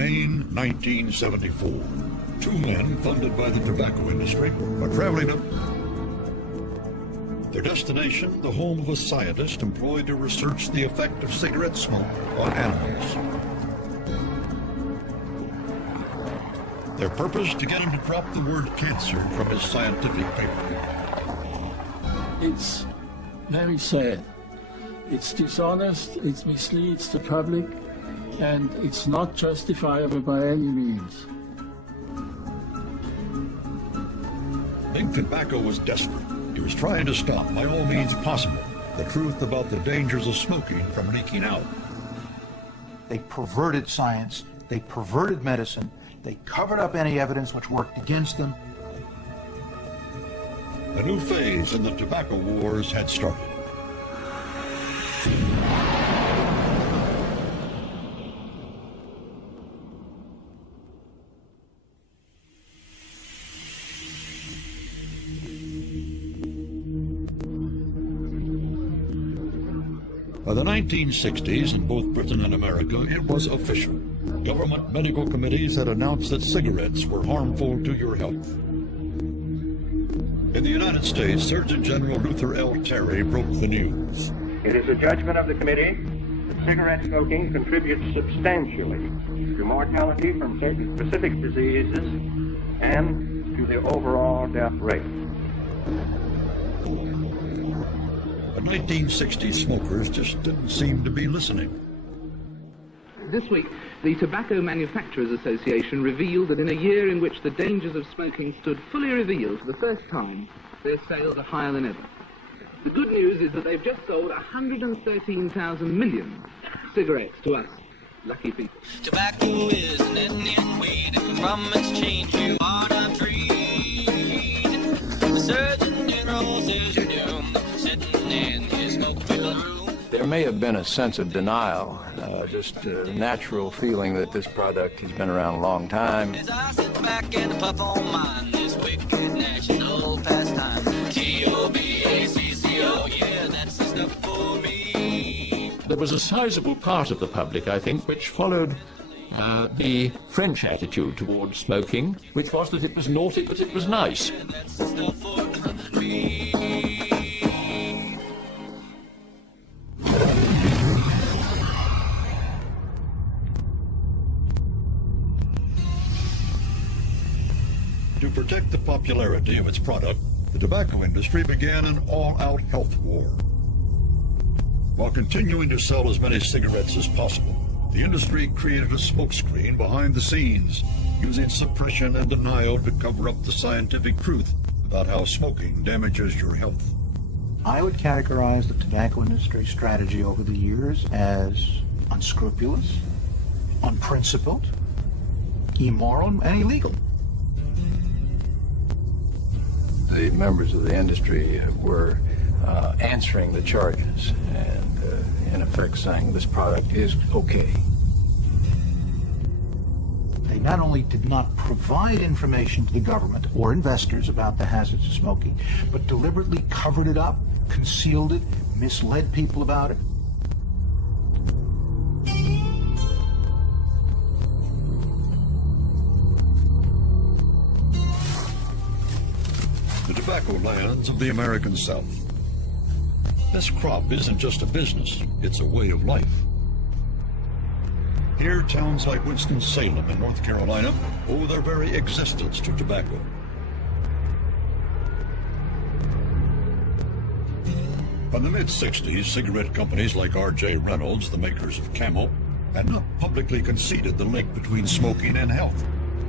Maine, 1974. Two men funded by the tobacco industry are traveling up. Their destination, the home of a scientist employed to research the effect of cigarette smoke on animals. Their purpose, to get him to drop the word cancer from his scientific paper. It's very sad. It's dishonest, it misleads the public, and it's not justifiable by any means. Big Tobacco was desperate. He was trying to stop, by all means possible, the truth about the dangers of smoking from leaking out. They perverted science, they perverted medicine, they covered up any evidence which worked against them. A new phase in the tobacco wars had started. By the 1960s, in both Britain and America, it was official. Government medical committees had announced that cigarettes were harmful to your health. In the United States, Surgeon General Luther L. Terry broke the news. It is a judgment of the committee that cigarette smoking contributes substantially to mortality from certain specific diseases and to the overall death rate. But 1960 smokers just didn't seem to be listening. This week, the Tobacco Manufacturers Association revealed that in a year in which the dangers of smoking stood fully revealed for the first time, their sales are higher than ever. The good news is that they've just sold 113,000 million cigarettes to us, lucky people. Tobacco is an Indian weed, from its change you are not free. The Surgeon General says you're doomed, sitting in his smoke-filled room. There may have been a sense of denial, just a natural feeling that this product has been around a long time. As I sit back and puff on mine, this wicked national pastime. T-O-B-A-C-C-O, yeah, that's the stuff for me. There was a sizable part of the public, I think, which followed the French attitude towards smoking, which was that it was naughty, but it was nice. And that's the stuff for me. To protect the popularity of its product, the tobacco industry began an all-out health war. While continuing to sell as many cigarettes as possible, the industry created a smokescreen behind the scenes, using suppression and denial to cover up the scientific truth about how smoking damages your health. I would categorize the tobacco industry strategy over the years as unscrupulous, unprincipled, immoral, and illegal. The members of the industry were answering the charges and in effect saying this product is okay. They not only did not provide information to the government or investors about the hazards of smoking, but deliberately covered it up, concealed it, misled people about it. The tobacco lands of the American South. This crop isn't just a business, it's a way of life. Here, towns like Winston-Salem in North Carolina owe their very existence to tobacco. By the mid-60s, cigarette companies like R.J. Reynolds, the makers of Camel, had not publicly conceded the link between smoking and health,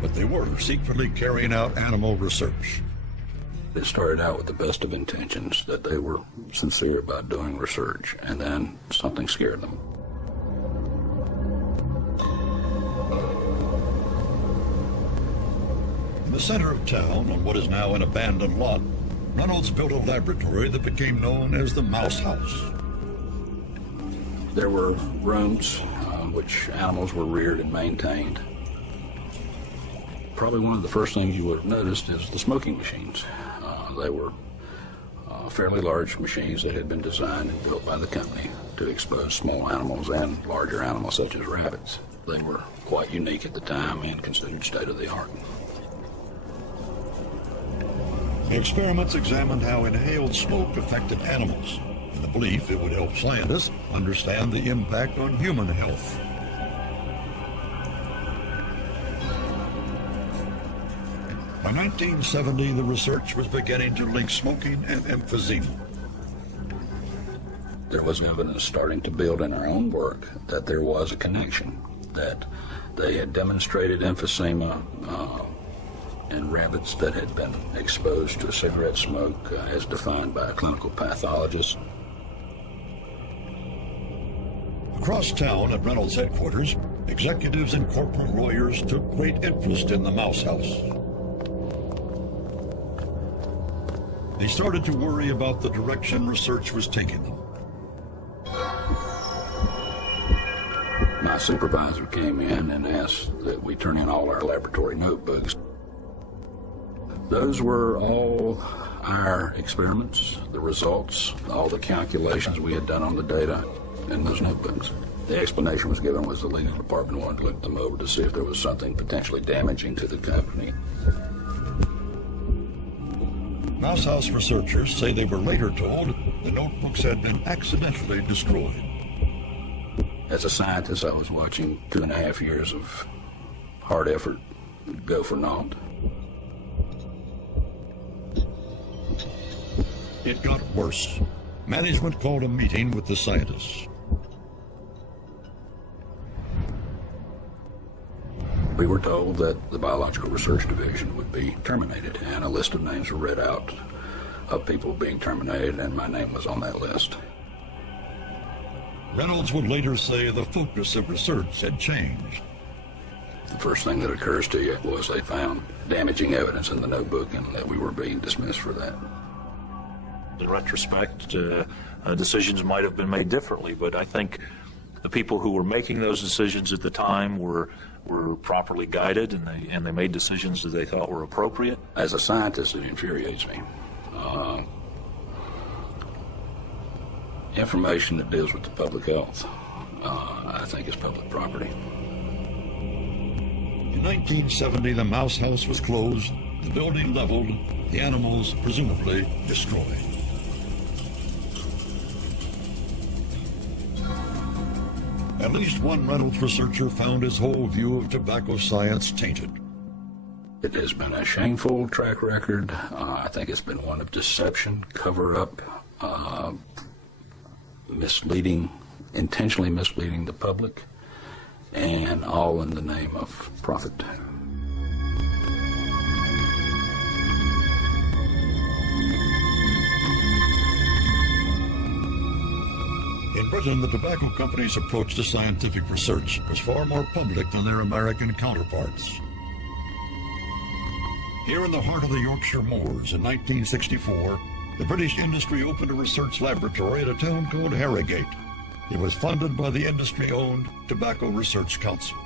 but they were secretly carrying out animal research. They started out with the best of intentions, that they were sincere about doing research, and then something scared them. In the center of town, on what is now an abandoned lot, Reynolds built a laboratory that became known as the Mouse House. There were rooms which animals were reared and maintained. Probably one of the first things you would have noticed is the smoking machines. They were fairly large machines that had been designed and built by the company to expose small animals and larger animals such as rabbits. They were quite unique at the time and considered state-of-the-art. The experiments examined how inhaled smoke affected animals, in the belief it would help scientists understand the impact on human health. By 1970, the research was beginning to link smoking and emphysema. There was evidence starting to build in our own work that there was a connection, that they had demonstrated emphysema in rabbits that had been exposed to cigarette smoke as defined by a clinical pathologist. Across town at Reynolds headquarters, executives and corporate lawyers took great interest in the mouse house. They started to worry about the direction research was taking them. My supervisor came in and asked that we turn in all our laboratory notebooks. Those were all our experiments, the results, all the calculations we had done on the data in those notebooks. The explanation was given was the legal department wanted to look them over to see if there was something potentially damaging to the company. Mouse house researchers say they were later told the notebooks had been accidentally destroyed. As a scientist, I was watching 2.5 years of hard effort go for naught. It got worse. Management called a meeting with the scientists. We were told that the Biological Research Division would be terminated, and a list of names were read out of people being terminated, and my name was on that list. Reynolds would later say the focus of research had changed. The first thing that occurs to you was they found damaging evidence in the notebook and that we were being dismissed for that. In retrospect, decisions might have been made differently, but I think the people who were making those decisions at the time were properly guided, and they made decisions that they thought were appropriate. As a scientist, it infuriates me. Information that deals with the public health, I think, is public property. In 1970, the mouse house was closed, the building leveled, the animals presumably destroyed. At least one Reynolds researcher found his whole view of tobacco science tainted. It has been a shameful track record. I think it's been one of deception, cover-up, misleading, intentionally misleading the public, and all in the name of profit. In Britain, the tobacco company's approach to scientific research was far more public than their American counterparts. Here in the heart of the Yorkshire moors in 1964, the British industry opened a research laboratory at a town called Harrogate. It was funded by the industry-owned Tobacco Research Council.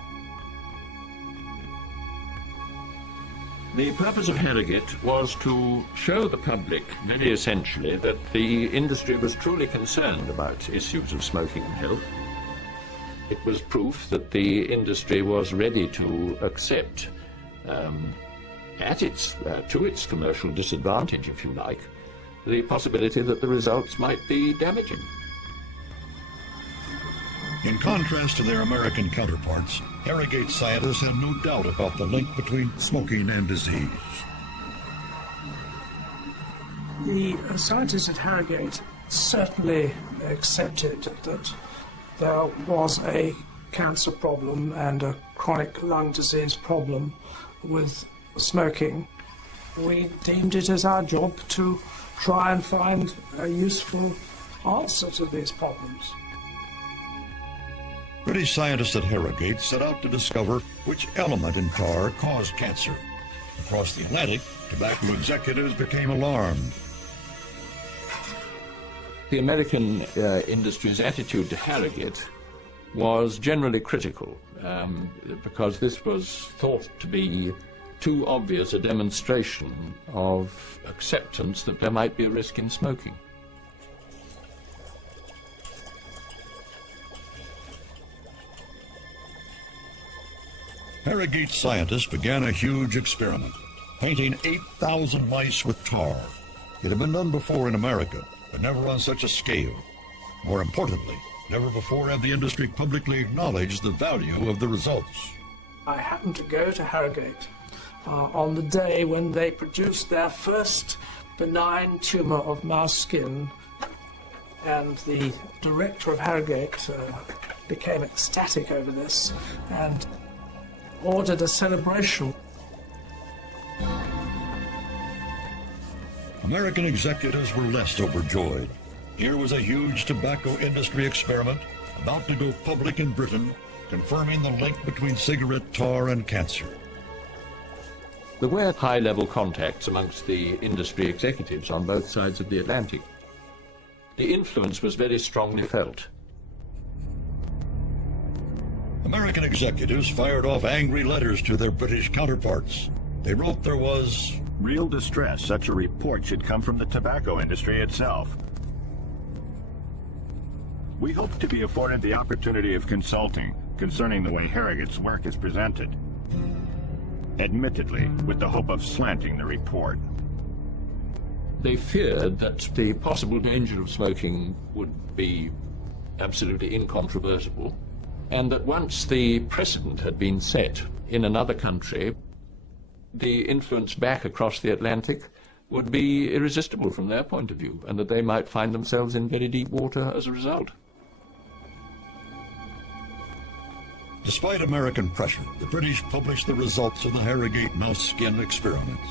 The purpose of Harrogate was to show the public, very essentially, that the industry was truly concerned about issues of smoking and health. It was proof that the industry was ready to accept, to its commercial disadvantage, if you like, the possibility that the results might be damaging. In contrast to their American counterparts, Harrogate scientists had no doubt about the link between smoking and disease. The scientists at Harrogate certainly accepted that there was a cancer problem and a chronic lung disease problem with smoking. We deemed it as our job to try and find a useful answer to these problems. British scientists at Harrogate set out to discover which element in tar caused cancer. Across the Atlantic, tobacco executives became alarmed. The American industry's attitude to Harrogate was generally critical because this was thought to be too obvious a demonstration of acceptance that there might be a risk in smoking. Harrogate scientists began a huge experiment, painting 8,000 mice with tar. It had been done before in America, but never on such a scale. More importantly, never before had the industry publicly acknowledged the value of the results. I happened to go to Harrogate on the day when they produced their first benign tumour of mouse skin, and the director of Harrogate became ecstatic over this and ordered a celebration. American executives were less overjoyed. Here was a huge tobacco industry experiment about to go public in Britain, confirming the link between cigarette tar and cancer. There were high-level contacts amongst the industry executives on both sides of the Atlantic. The influence was very strongly felt. American executives fired off angry letters to their British counterparts. They wrote there was real distress such a report should come from the tobacco industry itself. We hope to be afforded the opportunity of consulting concerning the way Harrogate's work is presented. Admittedly, with the hope of slanting the report. They feared that the possible danger of smoking would be absolutely incontrovertible, and that once the precedent had been set in another country, the influence back across the Atlantic would be irresistible from their point of view, and that they might find themselves in very deep water as a result. Despite American pressure, the British published the results of the Harrogate mouse skin experiments.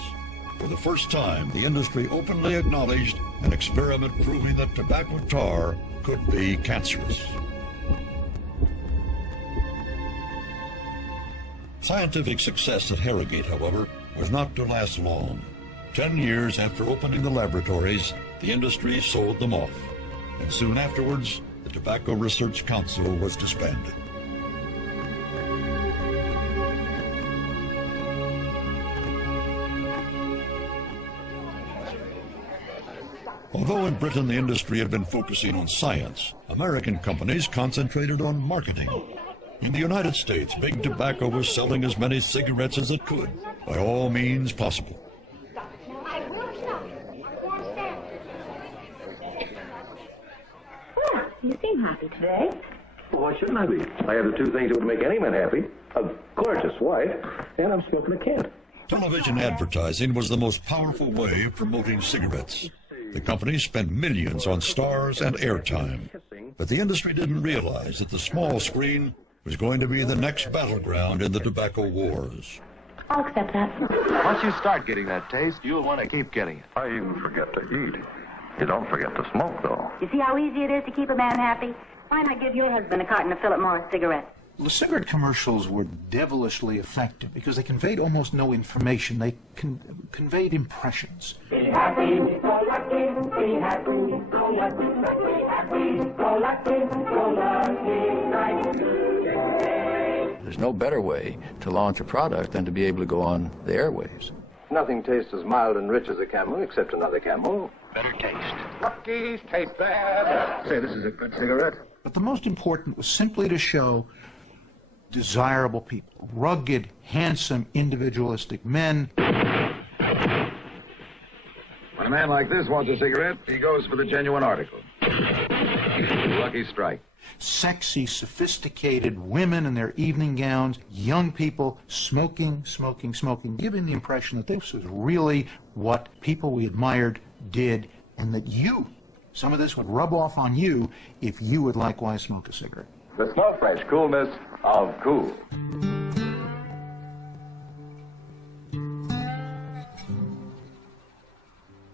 For the first time, the industry openly acknowledged an experiment proving that tobacco tar could be cancerous. Scientific success at Harrogate, however, was not to last long. 10 years after opening the laboratories, the industry sold them off. And soon afterwards, the Tobacco Research Council was disbanded. Although in Britain the industry had been focusing on science, American companies concentrated on marketing. In the United States, Big Tobacco was selling as many cigarettes as it could, by all means possible. Well, you seem happy today. Well, why shouldn't I be? I have the two things that would make any man happy. A gorgeous wife, and I'm smoking a can. Television advertising was the most powerful way of promoting cigarettes. The companies spent millions on stars and airtime. But the industry didn't realize that the small screen was going to be the next battleground in the tobacco wars. I'll accept that. Once you start getting that taste, you'll want to keep getting it. I even forget to eat. You don't forget to smoke, though. You see how easy it is to keep a man happy? Why not give your husband a carton of Philip Morris cigarettes? The cigarette commercials were devilishly effective because they conveyed almost no information. They conveyed impressions. Be happy, go lucky, be happy, go lucky, be happy, go lucky, go lucky, There's no better way to launch a product than to be able to go on the airwaves. Nothing tastes as mild and rich as a Camel, except another Camel. Better taste. Lucky's taste bad. Say, this is a good cigarette. But the most important was simply to show desirable people, rugged, handsome, individualistic men. When a man like this wants a cigarette, he goes for the genuine article. Lucky strike. Sexy, sophisticated women in their evening gowns, young people smoking, giving the impression that this was really what people we admired did, and that some of this would rub off on you if you would likewise smoke a cigarette. The snow fresh coolness of cool.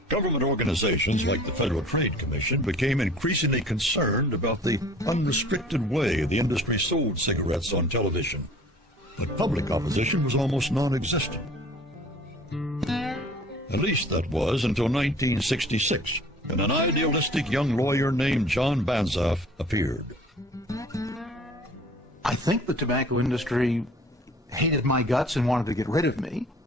Government organizations like the Federal Trade Commission became increasingly concerned about the unrestricted way the industry sold cigarettes on television. But public opposition was almost non-existent. At least that was until 1966, when an idealistic young lawyer named John Banzoff appeared. I think the tobacco industry hated my guts and wanted to get rid of me.